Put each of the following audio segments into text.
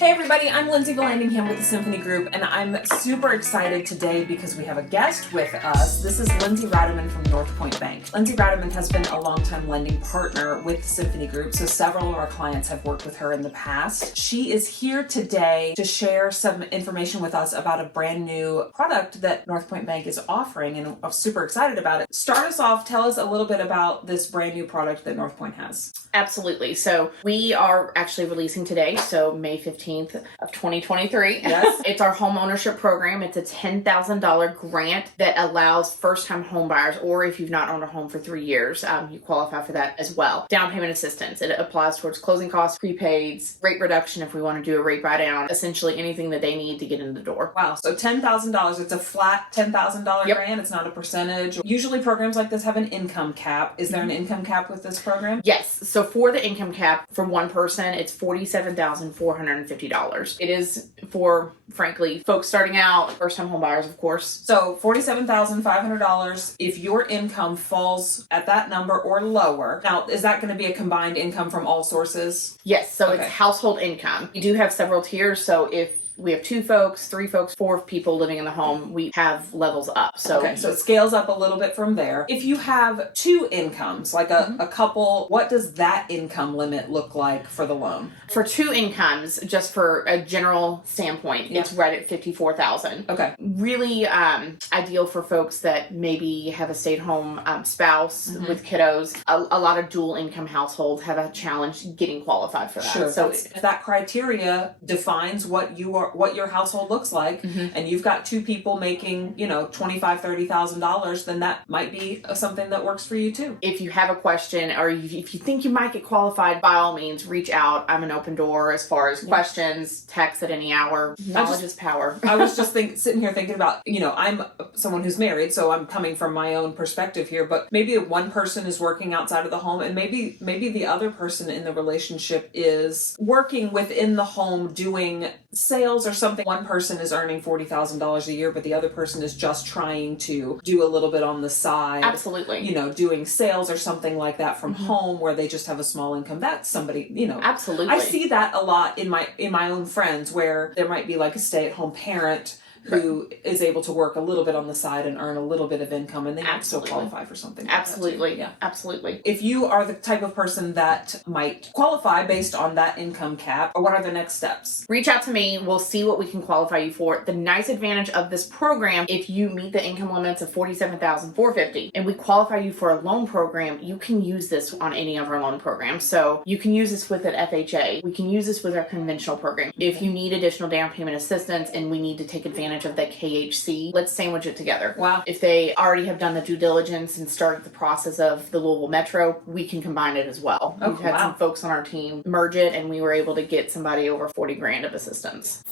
Hey everybody, I'm Lindsay Ratterman with the Symphony Group, and I'm super excited today because we have a guest with us. This is Lindsay Ratterman from Northpointe Bank. Lindsay Ratterman has been a longtime lending partner with the Symphony Group, so several of our clients have worked with her in the past. She is here today to share some information with us about a brand new product that Northpointe Bank is offering, and I'm super excited about it. Start us off, tell us a little bit about this brand new product that Northpointe has. Absolutely. So we are actually releasing today, so May 15th of 2023. Yes. It's our home ownership program. It's a $10,000 grant that allows first-time home buyers, or if you've not owned a home for 3 years, you qualify for that as well. Down payment assistance. It applies towards closing costs, prepaids, rate reduction if we want to do a rate buy down, essentially anything that they need to get in the door. Wow. So $10,000. It's a flat $10,000 Yep. grant. It's not a percentage. Usually programs like this have an income cap. Is there an income cap with this program? Yes. So for the income cap for one person, it's $47,450. It is for, frankly, folks starting out, first-time home buyers, of course. So $47,500 if your income falls at that number or lower. Now, is that going to be a combined income from all sources? Yes, so Okay. it's household income. We do have several tiers, so if we have 2 folks, 3 folks, 4 people living in the home, we have levels up. So, Okay, so it scales up a little bit from there. If you have 2 incomes, like a couple, what does that income limit look like for the loan? for 2 incomes, just for a general standpoint, it's right at $54,000. Okay. Really ideal for folks that maybe have a stay-at-home spouse with kiddos. A lot of dual income households have a challenge getting qualified for that. Sure. So If that criteria defines what your household looks like, and you've got 2 people making, $25,000, $30,000, then that might be something that works for you too. if you have a question or if you think you might get qualified, by all means, reach out. I'm an open door as far as questions, text at any hour. Knowledge is power. I was just sitting here thinking about, I'm someone who's married, so I'm coming from my own perspective here, but maybe one person is working outside of the home, and maybe the other person in the relationship is working within the home doing sales or something. One person is earning $40,000 a year, but the other person is just trying to do a little bit on the side. Absolutely. Doing sales or something like that from home where they just have a small income. That's somebody, Absolutely. I see that a lot in my own friends where there might be like a stay-at-home parent who is able to work a little bit on the side and earn a little bit of income, and they might still qualify for something like Absolutely. that too. Yeah. Absolutely. If you are the type of person that might qualify based on that income cap, what are the next steps? Reach out to me. We'll see what we can qualify you for. The nice advantage of this program, if you meet the income limits of $47,450 and we qualify you for a loan program, you can use this on any of our loan programs. So you can use this with an FHA. We can use this with our conventional program. If you need additional down payment assistance and we need to take advantage of the KHC, let's sandwich it together. Wow. If they already have done the due diligence and started the process of the Louisville Metro, we can combine it as well. Oh, We've had some folks on our team merge it, and we were able to get somebody over 40 grand of assistance.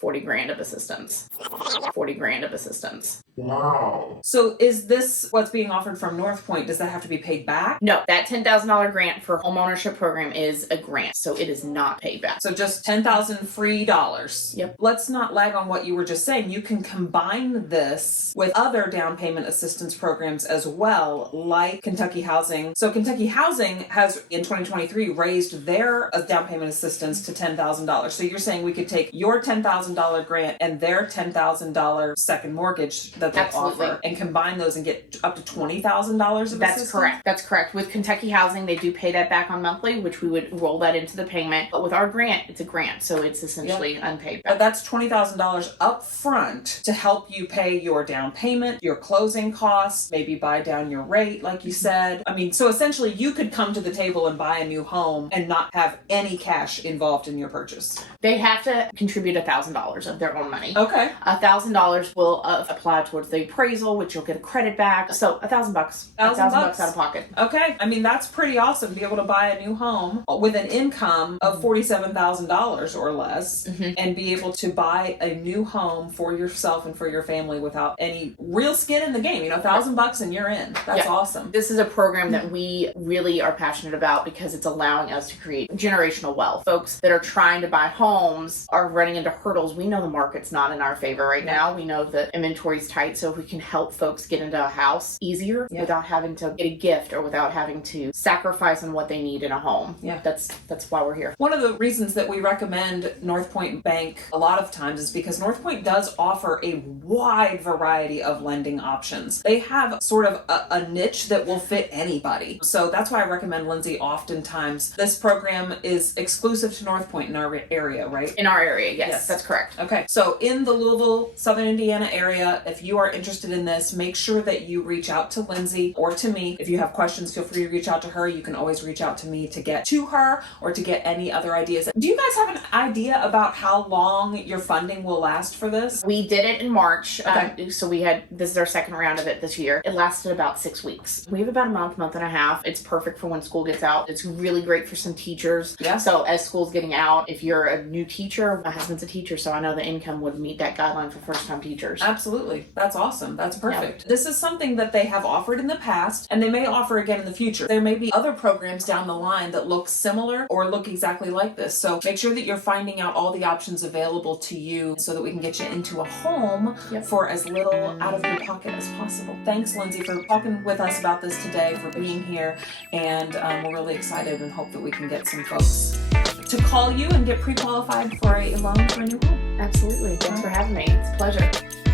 40 grand of assistance. 40 grand of assistance. Wow. So is this what's being offered from Northpointe? Does that have to be paid back? No, that $10,000 grant for home ownership program is a grant, so it is not paid back. So just $10,000 free dollars. Yep. Let's not lag on what you were just saying. You can combine this with other down payment assistance programs as well, like Kentucky Housing. So Kentucky Housing has, in 2023, raised their down payment assistance to $10,000. So you're saying we could take your $10,000 grant and their $10,000 second mortgage that they Absolutely. offer and combine those and get up to $20,000 of That's assistance? correct. That's correct. With Kentucky Housing, they do pay that back on monthly, which we would roll that into the payment. But with our grant, it's a grant, so it's essentially unpaid back. But that's $20,000 up front to help you pay your down payment, your closing costs, maybe buy down your rate, like you said. I mean, so essentially you could come to the table and buy a new home and not have any cash involved in your purchase. They have to contribute $1,000 of their own money. Okay. $1,000 will apply towards the appraisal, which you'll get a credit back. So $1,000, $1,000 out of pocket. Okay. I mean, that's pretty awesome to be able to buy a new home with an income of $47,000 or less and be able to buy a new home for yourself and for your family without any real skin in the game. You know, $1,000 and you're in. That's awesome. This is a program that we really are passionate about because it's allowing us to create generational wealth. Folks that are trying to buy homes are running into hurdles. We know the market's not in our favor right now. We know that inventory's tight, so if we can help folks get into a house easier without having to get a gift or without having to sacrifice on what they need in a home. That's why we're here. One of the reasons that we recommend Northpointe Bank a lot of times is because Northpointe does offer a wide variety of lending options. They have sort of a niche that will fit anybody. So that's why I recommend Lindsay oftentimes. This program is exclusive to Northpointe in our area, right? In our area, yes, that's correct. Okay, so in the Louisville, Southern Indiana area, if you are interested in this, make sure that you reach out to Lindsay or to me. If you have questions, feel free to reach out to her. You can always reach out to me to get to her or to get any other ideas. Do you guys have an idea about how long your funding will last for this? We did it in March, so this is our second round of it this year. It lasted about 6 weeks. We have about a month and a half. It's perfect for when school gets out. It's really great for some teachers. So as school's getting out, if you're a new teacher, my husband's a teacher, so I know the income would meet that guideline for first-time teachers. Absolutely. That's awesome. That's perfect. This is something that they have offered in the past, and they may offer again in the future. There may be other programs down the line that look similar or look exactly like this. So make sure that you're finding out all the options available to you so that we can get you into a home for as little out of your pocket as possible. Thanks, Lindsay, for talking with us about this today, for being here, and we're really excited and hope that we can get some folks to call you and get pre-qualified for a loan for a new home. Absolutely. Thanks for having me. It's a pleasure.